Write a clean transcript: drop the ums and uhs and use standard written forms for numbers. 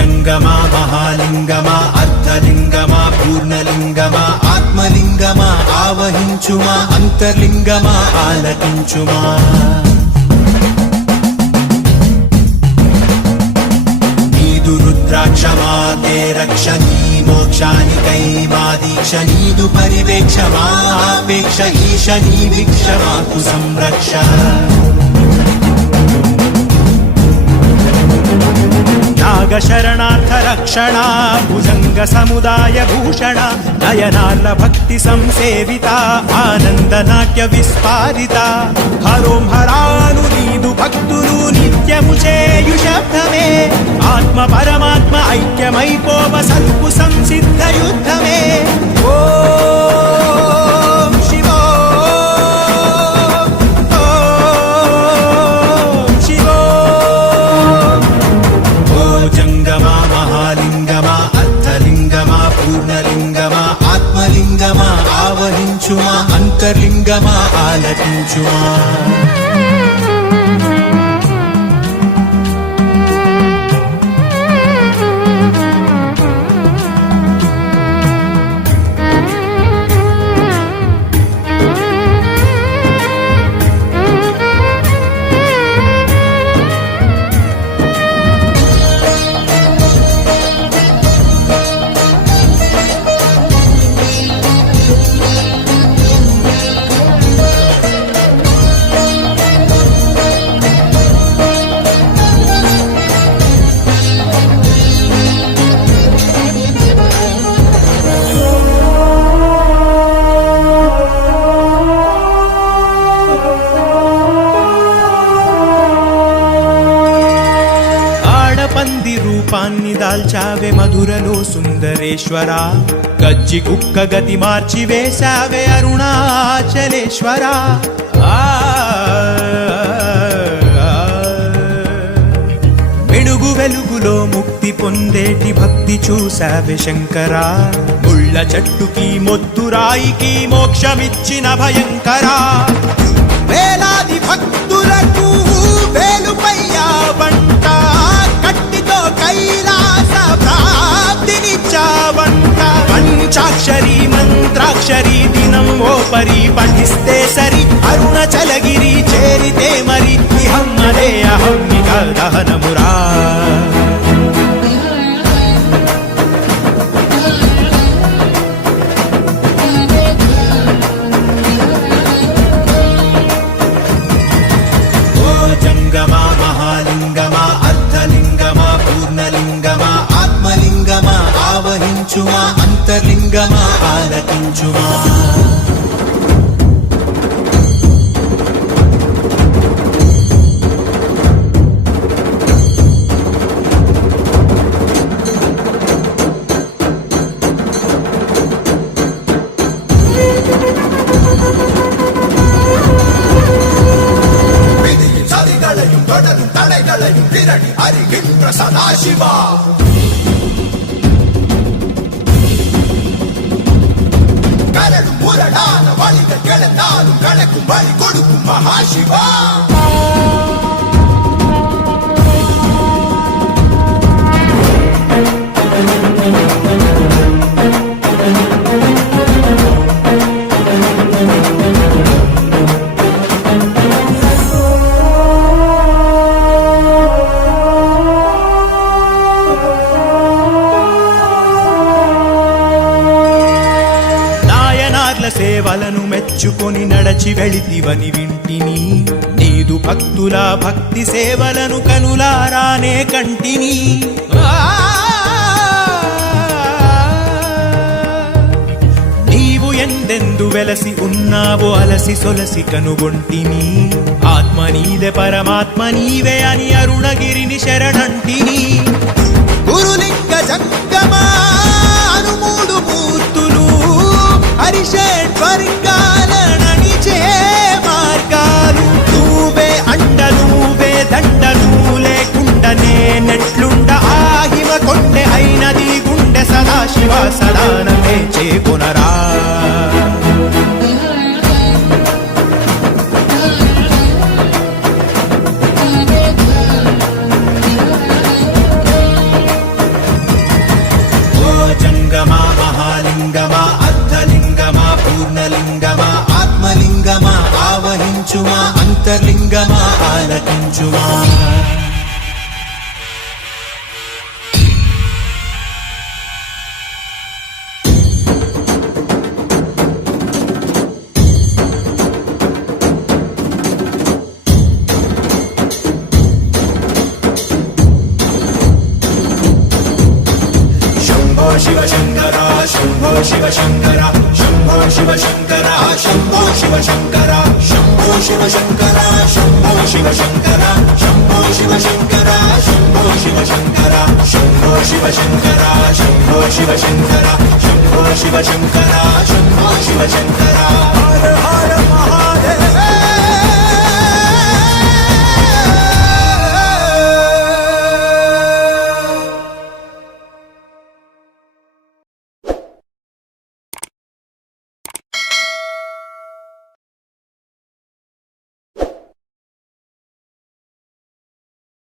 జంగమా మహాలింగమా అర్ధలింగమా పూర్ణలింగమా ఆత్మలింగమా ఆవహించుమా అంతర్లింగమా ఆలకించుమా నీదు రుద్రాక్షమా తే రక్ష నీ మోక్షానికై మా దీక్ష నీదు పరివేక్ష మా ఆపేక్ష ఈశ నీ వీక్ష మాకు సంరక్ష నాగ శరణార్థ రక్షణ భుజంగ సముదాయ భూషణ నయనార్ల భక్తి సంసేవిత ఆనంద నాట్య విస్పారిత హరోం హరాను నీదు భక్తులు నిత్యము చేయు శబ్దమే ఆత్మ పరమాత్మ ఐక్యమైపోవ సల్పు సంసిద్ధ యుద్ధమే ఓ ఆత్మలింగమా ఆవహించుమా అంతర్లింగమా ఆలకించుమా పంది రూపాన్ని దాల్చావే మధురలో సుందరేశ్వర గజ్జి కుక్క గతి మార్చి వేశావే అరుణాచలేశ్వర వెలుగు వెలుగులో ముక్తి పొందేటి భక్తి చూశావే శంకర ముళ్ళ చెట్టుకి మొద్దురాయికి మోక్షమిచ్చిన భయంకర వేలాది భక్తులకు వేలుపయ్యా వంట కట్టితో కైలాస ప్రాప్తినిచ్చావంట పంచాక్షరి మంత్రాక్షరి దినం ఓ పరి పఠిస్తే సరి అరుణాచలగిరి చేరితే మరి ఇహం అదే అహమ్మిక దహనమురా జంగమా మహాలింగమా అర్ధలింగమా పూర్ణలింగమా ఆత్మలింగమా ఆవహించుమా అంతర్లింగమా ఆలకించుమా சதாசிவா கரடும் முரடான வழிகள் கிடந்தாலும் கணக்கும் வழி கொடுக்கும் மகாசிவா సేవలను మెచ్చుకొని నడచి వెళితివని వింటిని నీదు భక్తుల భక్తి సేవలను కనులారానే కంటిని నీవు ఎందెందు వెలసి ఉన్నావో అలసి సొలసి కనుగొంటిని ఆత్మ నీదే పరమాత్మ నీవే అని అరుణగిరిని శరణంటిని గురులింగ జంగమా అనుమూడు మూర్తులు హరిషేశ్వరింగాలననిచే మార్గాలు నువ్వే అండ నువ్వే దండలు లేకుండా నేనెట్లుండ ఆహిమ కొండె అయినది గుండె సదాశివ సదానమే చేకొనరా శివలింగమా మహాలింగమా అర్ధలింగమా పూర్ణలింగమా ఆత్మలింగమా ఆవహించుమా అంతర్లింగమా ఆలకించుమా శివ శంకర శంభో శివ శంకర శంభో శివ శంకర శంభో శివ శంకర శంభో శివ శంకర శంభో శివ శంకర శంభో శివ శంకర శంభో శివ శంకర శంభో శివ శంకర శంభో శివ శంకర శంభో శివ శంకర శంభో శివ శంకర